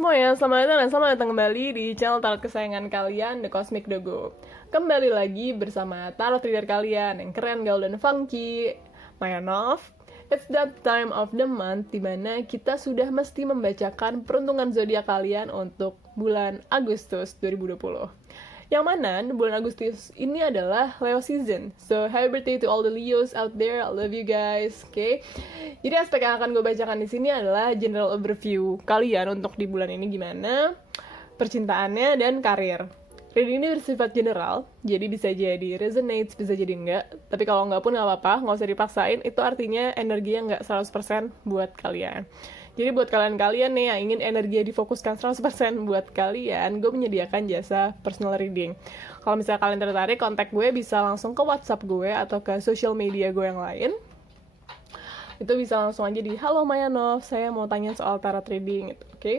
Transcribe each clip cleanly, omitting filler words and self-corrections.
semuanya, selamat datang dan selamat datang kembali di channel tarot kesayangan kalian, The Cosmic Dogo. Kembali lagi bersama tarot reader kalian yang keren, gaul, dan funky, Mayanov. It's that time of the month dimana kita sudah mesti membacakan peruntungan zodiak kalian untuk bulan Agustus 2020. Yang mana bulan Agustus ini adalah Leo season. So happy birthday to all the Leos out there. I love you guys. Oke. Jadi aspek yang akan gue bacakan di sini adalah general overview kalian untuk di bulan ini gimana percintaannya dan karir. Reading ini bersifat general, jadi bisa jadi resonates, bisa jadi enggak. Tapi kalau enggak pun nggak apa-apa, nggak usah dipaksain. Itu artinya energinya nggak 100% buat kalian. Jadi buat kalian-kalian nih yang ingin energi difokuskan 100% buat kalian, gue menyediakan jasa personal reading. Kalau misalnya kalian tertarik, kontak gue bisa langsung ke WhatsApp gue atau ke social media gue yang lain. Itu bisa langsung aja di halo Mayanov, saya mau tanya soal tarot reading gitu, oke?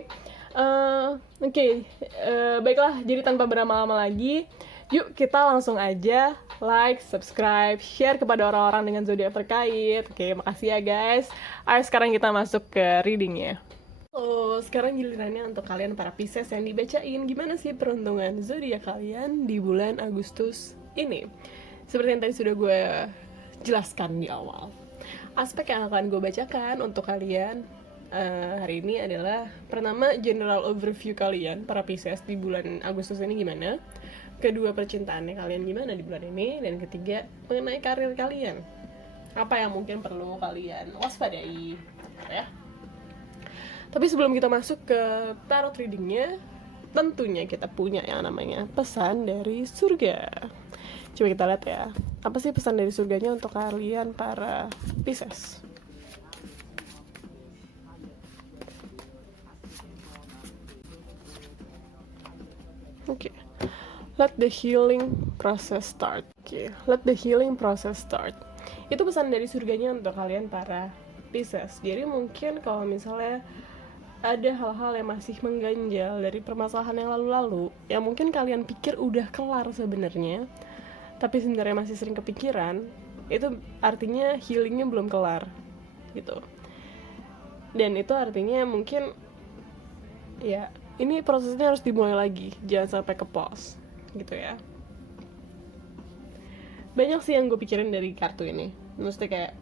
Baiklah, jadi tanpa berlama-lama lagi, yuk kita langsung aja like, subscribe, share kepada orang-orang dengan zodiak terkait. Oke, makasih ya guys. Ayo sekarang kita masuk ke readingnya. Halo, sekarang gilirannya untuk kalian para Pisces yang dibacain gimana sih peruntungan zodiak kalian di bulan Agustus ini. Seperti yang tadi sudah gue jelaskan di awal, aspek yang akan gue bacakan untuk kalian hari ini adalah pertama general overview kalian para Pisces di bulan Agustus ini gimana, kedua percintaannya kalian gimana di bulan ini, dan ketiga mengenai karir kalian, apa yang mungkin perlu kalian waspadai ya. Tapi sebelum kita masuk ke tarot readingnya, tentunya kita punya yang namanya pesan dari surga. Coba kita lihat ya, apa sih pesan dari surganya untuk kalian para Pisces. Oke. Let the healing process start. Let the healing process start. Itu pesan dari surganya untuk kalian para Pisces. Jadi mungkin kalau misalnya ada hal-hal yang masih mengganjal dari permasalahan yang lalu-lalu, yang mungkin kalian pikir udah kelar sebenarnya, tapi sebenarnya masih sering kepikiran, itu artinya healingnya belum kelar, gitu. Dan itu artinya mungkin, ya, ini prosesnya harus dimulai lagi, jangan sampai ke pause, gitu ya. Banyak sih yang gue pikirin dari kartu ini, maksudnya kayak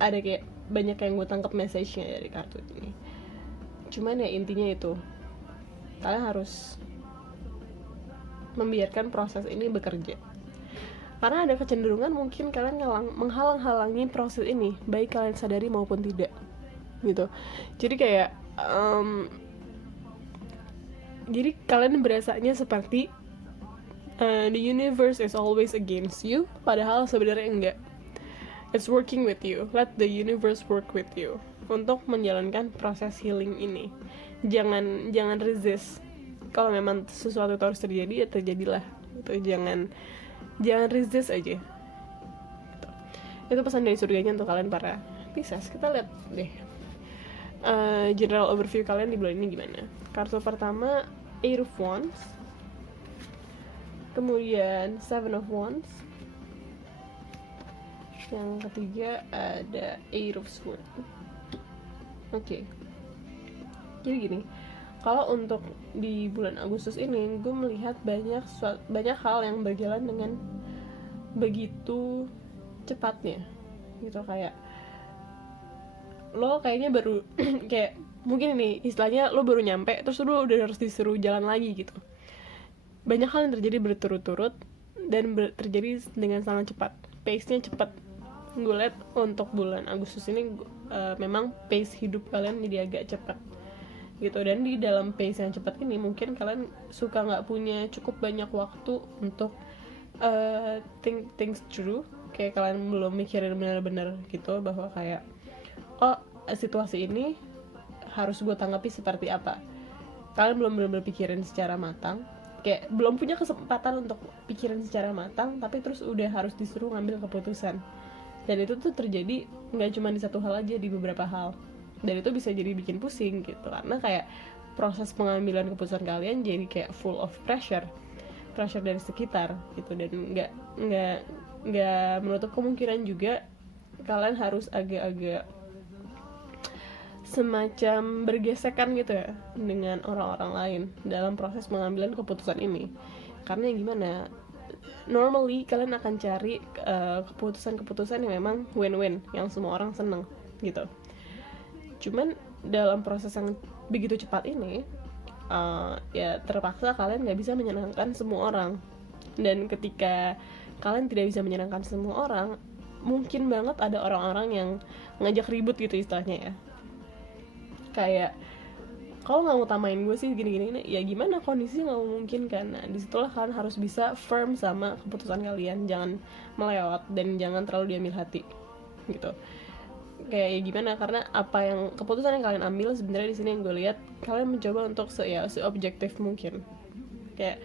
ada kayak banyak yang gue tangkap message-nya dari kartu ini. Cuman ya intinya itu, kalian harus membiarkan proses ini bekerja, karena ada kecenderungan mungkin kalian menghalang-halangi proses ini, baik kalian sadari maupun tidak, gitu. Jadi kayak jadi kalian berasanya seperti the universe is always against you, padahal sebenarnya enggak. It's working with you. Let the universe work with you untuk menjalankan proses healing ini. Jangan resist. Kalau memang sesuatu itu harus terjadi, ya terjadilah. Itu jangan resist aja. Itu pesan dari surganya untuk kalian para Pisces. Kita lihat deh general overview kalian di bulan ini gimana. Kartu pertama Eight of Wands, kemudian Seven of Wands, yang ketiga ada Eight of Swords. Oke. Jadi gini, kalau untuk di bulan Agustus ini gue melihat banyak hal yang berjalan dengan begitu cepatnya, gitu. Kayak lo kayaknya baru kayak mungkin ini istilahnya lo baru nyampe terus lo udah harus disuruh jalan lagi gitu. Banyak hal yang terjadi berturut-turut dan terjadi dengan sangat cepat, pace-nya cepat. Gue lihat untuk bulan Agustus ini memang pace hidup kalian jadi agak cepat gitu, dan di dalam pace yang cepat ini mungkin kalian suka nggak punya cukup banyak waktu untuk think things through. Kayak kalian belum mikirin benar-benar gitu bahwa kayak situasi ini harus gue tanggapi seperti apa. Kalian belum benar-benar pikirin secara matang, kayak belum punya kesempatan untuk pikirin secara matang, tapi terus udah harus disuruh ngambil keputusan. Dan itu tuh terjadi nggak cuma di satu hal aja, di beberapa hal, dan itu bisa jadi bikin pusing gitu, karena kayak proses pengambilan keputusan kalian jadi kayak full of pressure dari sekitar gitu. Dan nggak menutup kemungkinan juga kalian harus agak-agak semacam bergesekan gitu ya dengan orang-orang lain dalam proses pengambilan keputusan ini. Karena yang gimana, normally kalian akan cari keputusan-keputusan yang memang win-win, yang semua orang seneng gitu. Cuman dalam proses yang begitu cepat ini, ya terpaksa kalian nggak bisa menyenangkan semua orang. Dan ketika kalian tidak bisa menyenangkan semua orang, mungkin banget ada orang-orang yang ngajak ribut gitu istilahnya ya. Kayak, kalau nggak mau utamain gue sih gini-gini, ya gimana, kondisi nggak memungkinkan. Nah disitulah kalian harus bisa firm sama keputusan kalian, jangan melewat dan jangan terlalu diambil hati gitu. Kayak ya gimana, karena apa yang keputusan yang kalian ambil sebenarnya di sini yang gue lihat kalian mencoba untuk seobjektif mungkin. Kayak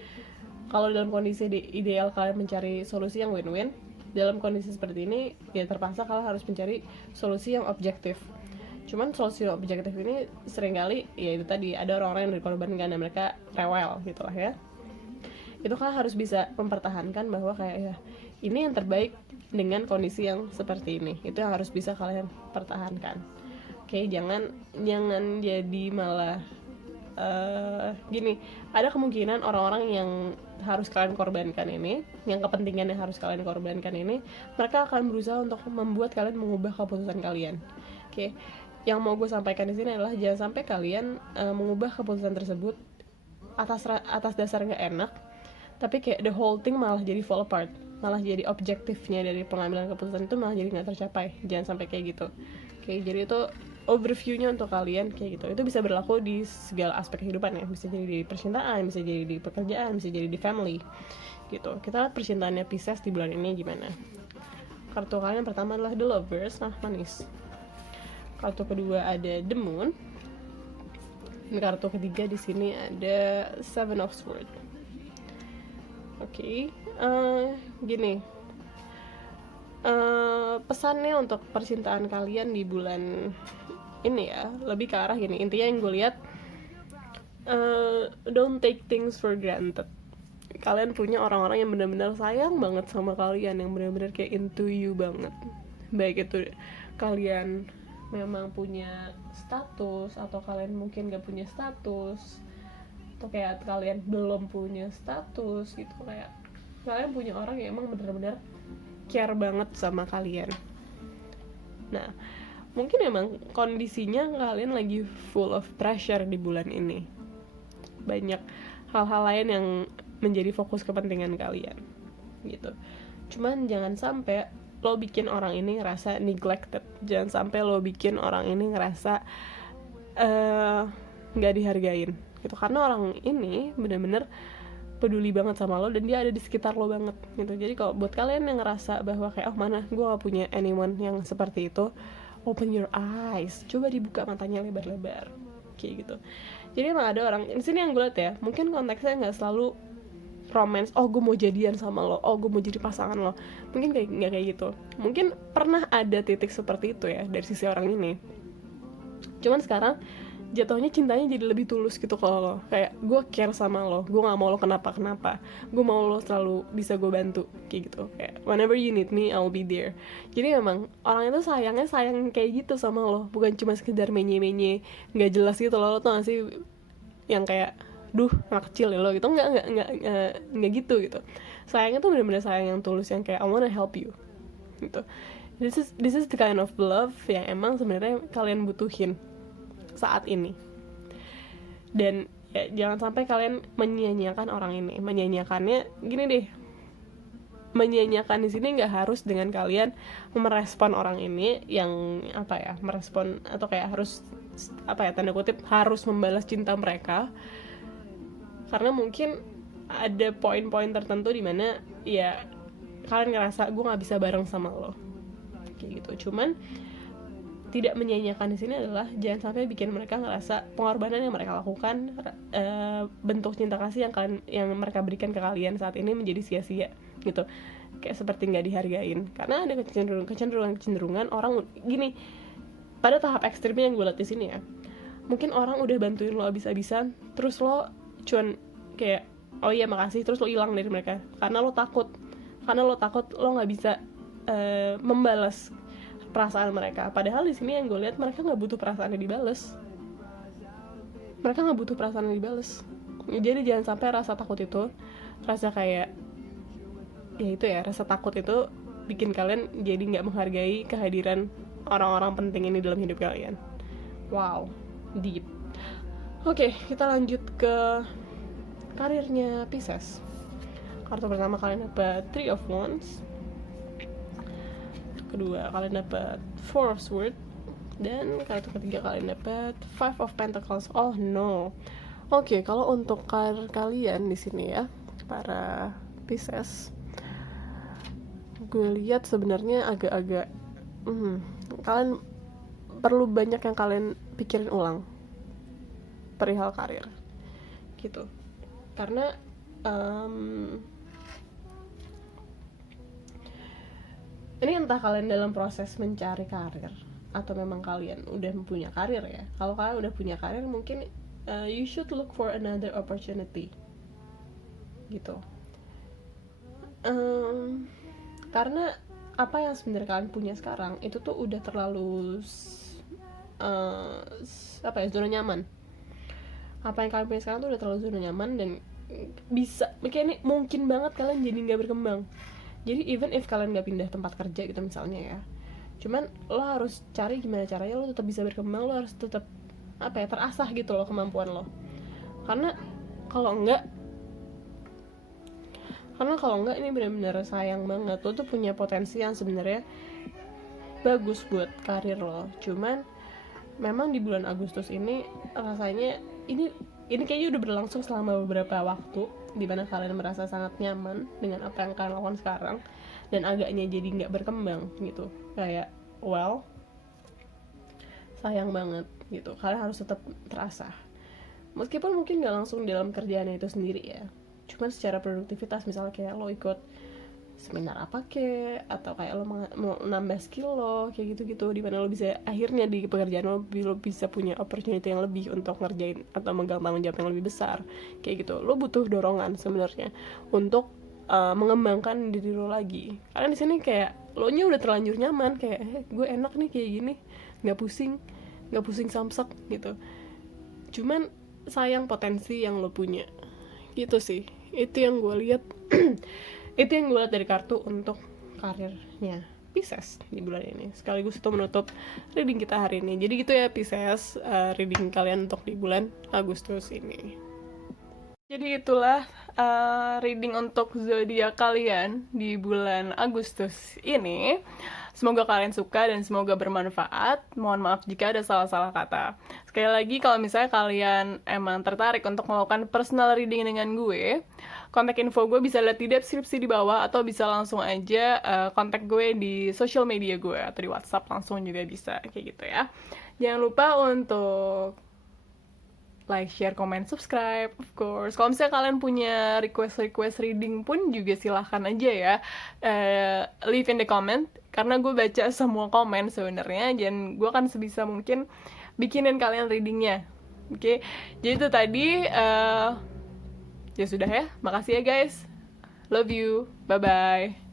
kalau dalam kondisi ideal kalian mencari solusi yang win-win, dalam kondisi seperti ini ya terpaksa kalian harus mencari solusi yang objektif. Cuman solusi objektif ini seringkali ya itu tadi, ada orang-orang yang dikorbankan dan mereka rewel gitu lah ya. Itu kan harus bisa mempertahankan bahwa kayak ya ini yang terbaik dengan kondisi yang seperti ini. Itu yang harus bisa kalian pertahankan. Oke, jangan jadi malah gini, ada kemungkinan orang-orang yang harus kalian korbankan ini, yang kepentingan yang harus kalian korbankan ini, mereka akan berusaha untuk membuat kalian mengubah keputusan kalian. Oke, yang mau gue sampaikan di sini adalah jangan sampai kalian mengubah keputusan tersebut atas dasar nggak enak, tapi kayak the whole thing malah jadi fall apart, malah jadi objektifnya dari pengambilan keputusan itu malah jadi nggak tercapai. Jangan sampai kayak gitu. Oke, jadi itu overview-nya untuk kalian kayak gitu. Itu bisa berlaku di segala aspek kehidupan ya, bisa jadi di percintaan, bisa jadi di pekerjaan, bisa jadi di family gitu. Kita lihat percintaannya Pisces di bulan ini gimana. Kartu kalian pertama adalah The Lovers, nah manis. Kartu kedua ada The Moon. Dan kartu ketiga di sini ada Seven of Swords. Oke, gini. Pesannya untuk percintaan kalian di bulan ini ya, lebih ke arah gini. Intinya yang gue lihat, don't take things for granted. Kalian punya orang-orang yang benar-benar sayang banget sama kalian, yang benar-benar kayak into you banget. Baik itu kalian memang punya status, atau kalian mungkin gak punya status, atau kayak kalian belum punya status gitu. Kayak kalian punya orang yang emang benar-benar care banget sama kalian. Nah, mungkin emang kondisinya kalian lagi full of pressure di bulan ini. Banyak hal-hal lain yang menjadi fokus kepentingan kalian gitu. Cuman jangan sampai lo bikin orang ini ngerasa neglected. Jangan sampai lo bikin orang ini ngerasa gak dihargain gitu. Karena orang ini bener-bener peduli banget sama lo dan dia ada di sekitar lo banget gitu. Jadi kalau buat kalian yang ngerasa bahwa kayak mana gue gak punya anyone yang seperti itu, open your eyes, coba dibuka matanya lebar-lebar kayak gitu. Jadi emang ada orang di sini yang gue liat ya, mungkin konteksnya nggak selalu romance, oh gue mau jadian sama lo, oh gue mau jadi pasangan lo, mungkin kayak nggak kayak gitu. Mungkin pernah ada titik seperti itu ya dari sisi orang ini, cuman sekarang jatuhnya cintanya jadi lebih tulus gitu kalau lo. Kayak gue care sama lo, gue gak mau lo kenapa-kenapa, gue mau lo selalu bisa gue bantu kayak gitu. Kayak whenever you need me, I'll be there. Jadi memang orang itu sayang kayak gitu sama lo, bukan cuma sekedar menye-menye gak jelas gitu lo tau gak sih, yang kayak duh anak kecil ya lo gitu. Nggak gitu. Sayangnya tuh bener-bener sayang yang tulus, yang kayak I wanna help you gitu. This is the kind of love yang emang sebenarnya kalian butuhin saat ini. Dan ya, jangan sampai kalian menyia-nyiakan orang ini. Menyia-nyiakannya gini deh, menyia-nyiakan di sini nggak harus dengan kalian merespon orang ini yang merespon atau kayak harus tanda kutip harus membalas cinta mereka. Karena mungkin ada poin-poin tertentu di mana ya kalian ngerasa gue nggak bisa bareng sama lo kayak gitu. Cuman tidak menyia-nyiakan di sini adalah jangan sampai bikin mereka ngerasa pengorbanan yang mereka lakukan, bentuk cinta kasih yang mereka berikan ke kalian saat ini menjadi sia-sia gitu. Kayak seperti nggak dihargain. Karena ada kecenderungan orang gini, pada tahap ekstrimnya yang gue lihat di sini ya, mungkin orang udah bantuin lo abis-abisan, terus lo cuman kayak oh iya makasih, terus lo hilang dari mereka karena lo takut lo nggak bisa membalas perasaan mereka. Padahal di sini yang gue lihat mereka nggak butuh perasaannya dibales. Mereka nggak butuh perasaannya dibales. Jadi jangan sampai rasa takut itu, rasa kayak ya itu ya, rasa takut itu bikin kalian jadi nggak menghargai kehadiran orang-orang penting ini dalam hidup kalian. Wow, deep. Oke, kita lanjut ke karirnya Pisces. Kartu pertama kalian dapat Three of Wands, kedua kalian dapat Four of Swords, dan kartu ketiga kalian dapat Five of Pentacles. Oh no. Oke, kalau untuk karir kalian di sini ya, para Pisces, gue lihat sebenarnya agak-agak kalian perlu banyak yang kalian pikirin ulang perihal karir gitu, karena ini entah kalian dalam proses mencari karir atau memang kalian udah punya karir ya. Kalau kalian udah punya karir mungkin you should look for another opportunity gitu. Karena apa yang sebenarnya kalian punya sekarang itu tuh udah terlalu zona nyaman. Apa yang kalian punya sekarang tuh udah terlalu zona nyaman, dan bisa kayak ini mungkin banget kalian jadi nggak berkembang. Jadi even if kalian nggak pindah tempat kerja gitu misalnya ya, cuman lo harus cari gimana caranya lo tetap bisa berkembang. Lo harus tetap terasah gitu loh kemampuan lo. Karena kalau enggak ini benar-benar sayang banget. Lo tuh punya potensi yang sebenarnya bagus buat karir lo. Cuman memang di bulan Agustus ini rasanya ini kayaknya udah berlangsung selama beberapa waktu, di mana kalian merasa sangat nyaman dengan apa yang kalian lakukan sekarang, dan agaknya jadi nggak berkembang gitu. Kayak sayang banget gitu. Kalian harus tetap terasah, meskipun mungkin nggak langsung dalam kerjaannya itu sendiri ya, cuman secara produktivitas. Misalnya kayak lo ikut seminar apa kek, atau kayak lo mau nambah skill lo kayak gitu-gitu, dimana lo bisa akhirnya di pekerjaan lo bisa punya opportunity yang lebih untuk ngerjain atau megang tanggung jawab yang lebih besar kayak gitu. Lo butuh dorongan sebenarnya untuk mengembangkan diri lo lagi, karena di sini kayak lo nya udah terlanjur nyaman, kayak gue enak nih kayak gini, nggak pusing samsak gitu. Cuman sayang potensi yang lo punya gitu sih. Itu yang gue lihat itu yang gue lihat dari kartu untuk karirnya Pisces di bulan ini. Sekaligus itu menutup reading kita hari ini. Jadi gitu ya Pisces, reading kalian untuk di bulan Agustus ini. Jadi itulah reading untuk zodiak kalian di bulan Agustus ini. Semoga kalian suka dan semoga bermanfaat. Mohon maaf jika ada salah-salah kata. Sekali lagi, kalau misalnya kalian emang tertarik untuk melakukan personal reading dengan gue, kontak info gue bisa lihat di deskripsi di bawah, atau bisa langsung aja kontak gue di social media gue, atau di WhatsApp langsung juga bisa, kayak gitu ya. Jangan lupa untuk like, share, comment, subscribe, of course. Kalau misalnya kalian punya request reading pun juga silahkan aja ya, leave in the comment, karena gue baca semua komen sebenarnya, dan gue akan sebisa mungkin bikinin kalian readingnya. Oke, jadi itu tadi. Ya sudah ya, makasih ya guys, love you, bye bye.